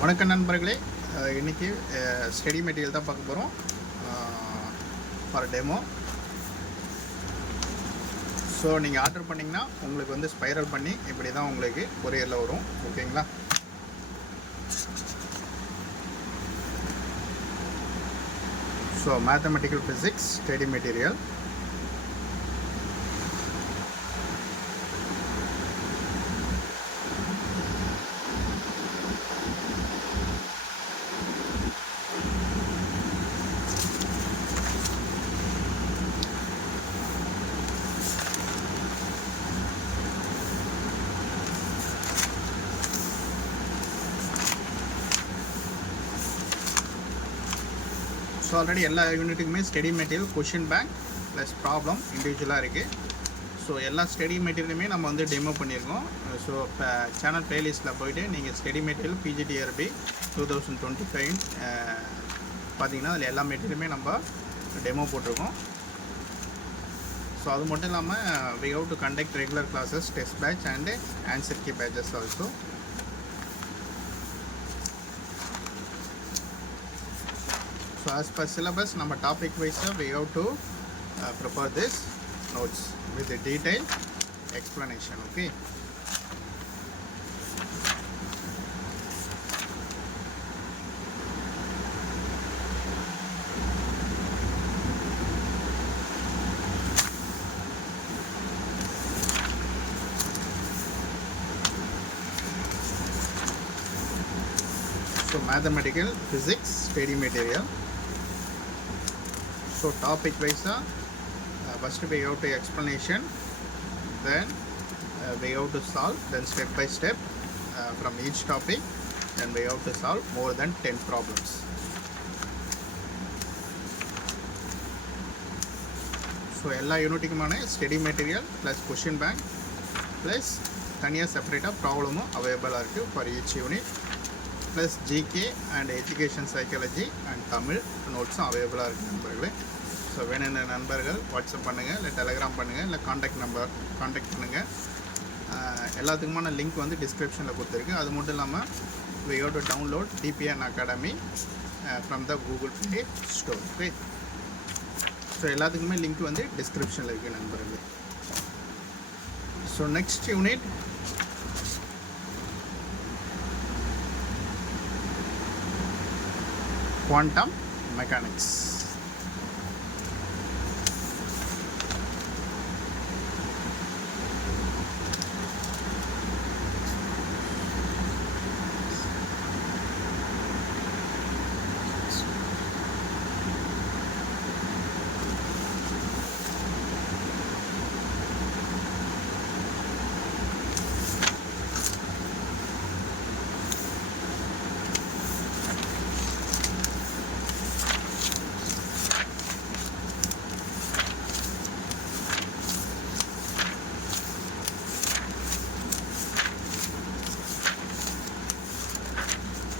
வணக்கம் நண்பர்களே. இன்றைக்கி ஸ்டடி மெட்டீரியல் தான் பார்க்க போகிறோம் ஃபார் டெமோ. ஸோ நீங்கள் ஆர்டர் பண்ணிங்கன்னா உங்களுக்கு வந்து ஸ்பைரல் பண்ணி இப்படி தான் உங்களுக்கு கொரியரில் வரும். ஓகேங்களா? So mathematical physics study material. So already எல்லா யூனிட்டுக்குமே study material, question bank plus problem இண்டிவிஜுவலாக இருக்குது. ஸோ எல்லா ஸ்டடி மெட்டீரியலுமே நம்ம வந்து டெமோ பண்ணியிருக்கோம். ஸோ இப்போ சேனல் ப்ளேலிஸ்ட்டில் போய்ட்டு நீங்கள் ஸ்டடி மெட்டீரியல் PGTRB 2025 பார்த்தீங்கன்னா அதில் எல்லா மெட்டீரியலுமே நம்ம டெமோ போட்டிருக்கோம். ஸோ அது மட்டும் இல்லாமல் we have to conduct regular classes, test batch and answer key batches also. So as per syllabus, நம்ம topic wise we have to prepare this notes with a detailed explanation. Okay. So mathematical physics study material. So topic wise first we have to explanation, then we have to solve, then step by step from each topic, then we have to solve more than 10 problems. So எல்லா யூனிட்டுக்குமான study material plus question bank plus தனியாக செப்பரேட்டாக ப்ராப்ளமும் அவைலபிளாக இருக்குது for each unit. Plus GK and education psychology and Tamil நோட்ஸும் அவைலபிளாக இருக்குது நண்பர்களே. ஸோ வேணுன்ற நண்பர்கள் வாட்ஸ்அப் பண்ணுங்கள், இல்லை டெலகிராம் பண்ணுங்கள், இல்லை காண்டாக்ட் பண்ணுங்கள். எல்லாத்துக்குமான லிங்க் வந்து டிஸ்கிரிப்ஷனில் கொடுத்துருக்கு. அது மட்டும் இல்லாமல் we have to download DPN Academy from the Google Play Store. Okay. So எல்லாத்துக்குமே லிங்க் வந்து டிஸ்கிரிப்ஷனில் இருக்குது நண்பர்களே. So next unit quantum mechanics.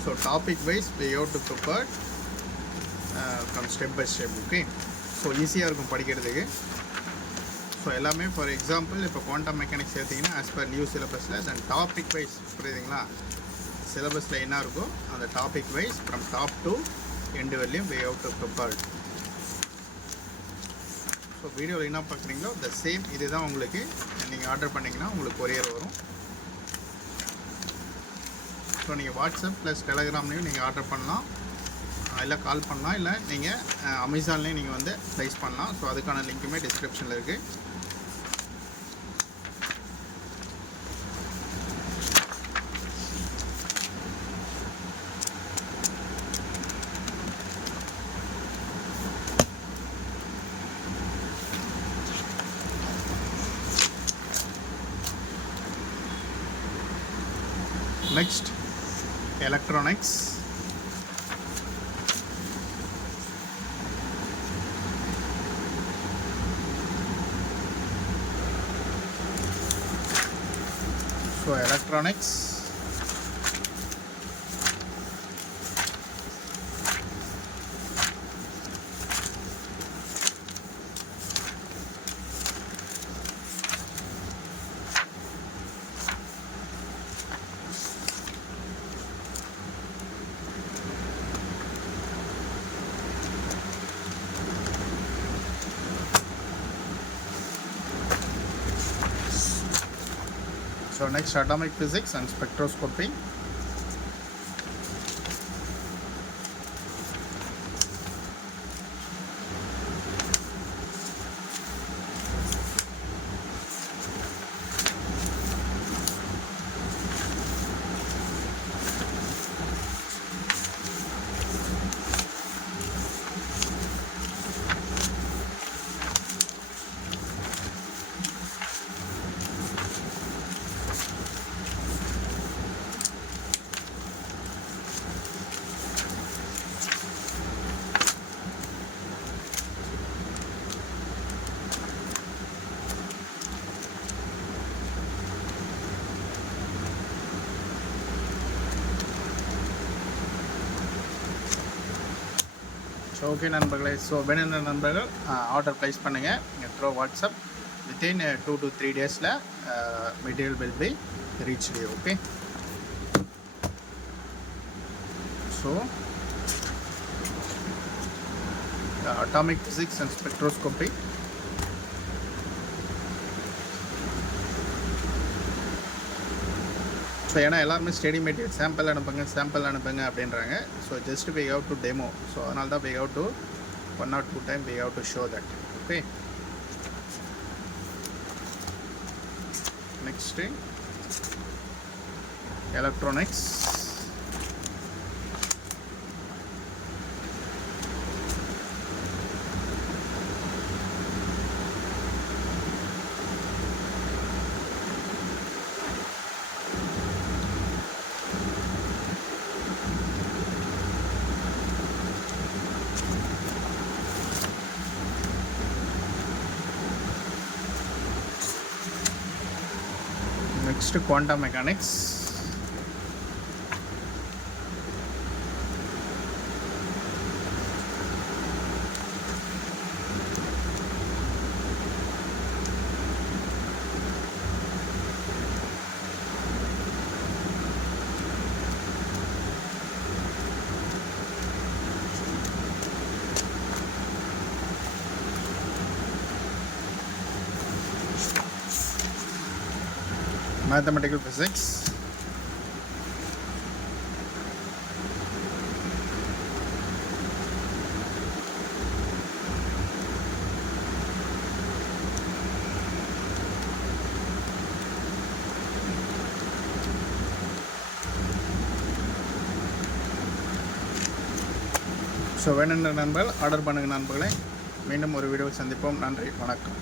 So topic wise we have to prepare from step by step. Okay. So ஈஸியாக இருக்கும் படிக்கிறதுக்கு. So எல்லாமே for example இப்போ குவாண்டம் மெக்கானிக்ஸ் எடுத்திங்கன்னா ஆஸ் பர் நியூ சிலபஸில் தென் டாபிக் வைஸ் புரியுதுங்களா, சிலபஸில் என்ன இருக்கோ அந்த topic wise from top to end வரலையும் we have to prepare. So வீடியோவில் என்ன பார்க்குறீங்களோ த சேம் இது தான் உங்களுக்கு நீங்கள் ஆர்டர் பண்ணிங்கன்னா உங்களுக்கு கொரியர் வரும். ஸோ நீங்கள் வாட்ஸ்அப் ப்ளஸ் டெலகிராம்லேயும் நீங்கள் ஆர்டர் பண்ணலாம், இல்லை கால் பண்ணலாம், இல்லை நீங்கள் அமேசான்லேயும் நீங்கள் வந்து ப்ளேஸ் பண்ணலாம். ஸோ அதுக்கான லிங்க்குமே டிஸ்கிரிப்ஷனில் இருக்குது. Next electronics. So electronics, next atomic physics and spectroscopy. So okay நண்பர்களே, ஸோ வேணுன்ற நண்பர்கள் ஆர்டர் ப்ளேஸ் பண்ணுங்கள் த்ரூ வாட்ஸ்அப். வித்தின் 2 to 3 டேஸில் material will be reached. Okay, so atomic physics and spectroscopy. So ஏன்னா எல்லாருமே ஸ்டடி மெட்டீரியல் சாம்பிள் அனுப்புங்க அப்படின்றாங்க. So just we have to demo. So அதனால தான் we have to 1 or 2 time we have to show that. Okay, next electronics. Next, quantum mechanics. Mathematical physics. So வேணுன்ற நண்பர்கள் ஆர்டர் பண்ணுங்கள் நண்பர்களே. மீண்டும் ஒரு வீடியோவில் சந்திப்போம். நன்றி, வணக்கம்.